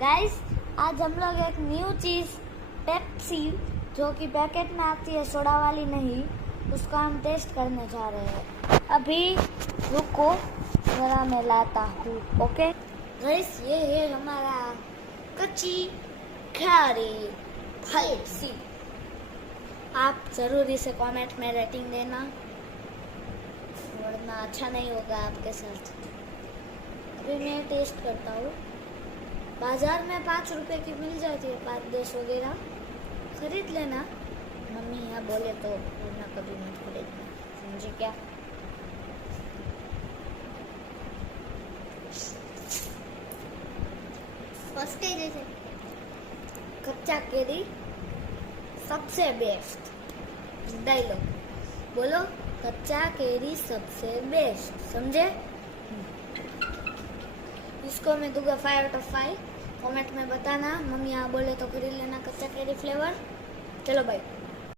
Guys, आज हम लोग एक न्यू चीज़ पेप्सी जो कि पैकेट में आती है, सोडा वाली नहीं, उसका हम टेस्ट करने जा रहे हैं। अभी रुको, जरा मैं लाता हूँ। ओके गाइस, ये है हमारा कच्ची खारी पेप्सी। आप ज़रूर इसे कमेंट में रेटिंग देना, वरना अच्छा नहीं होगा आपके साथ। अभी मैं टेस्ट करता हूँ। बाजार में 5 रुपए की मिल जाती है, 5-10 वगैरह, खरीद लेना। मम्मी यहाँ बोले तो, वरना कभी मत खरीदना, समझे क्या? फर्स्ट जैसे कच्चा केरी सबसे बेस्ट डायलॉग बोलो, कच्चा केरी सबसे बेस्ट, समझे? इसको मैं दूंगा 5 आउट ऑफ 5। कमेंट में बताना, मम्मी यहाँ बोले तो खरीद लेना कच्चा केरी फ्लेवर। चलो भाई।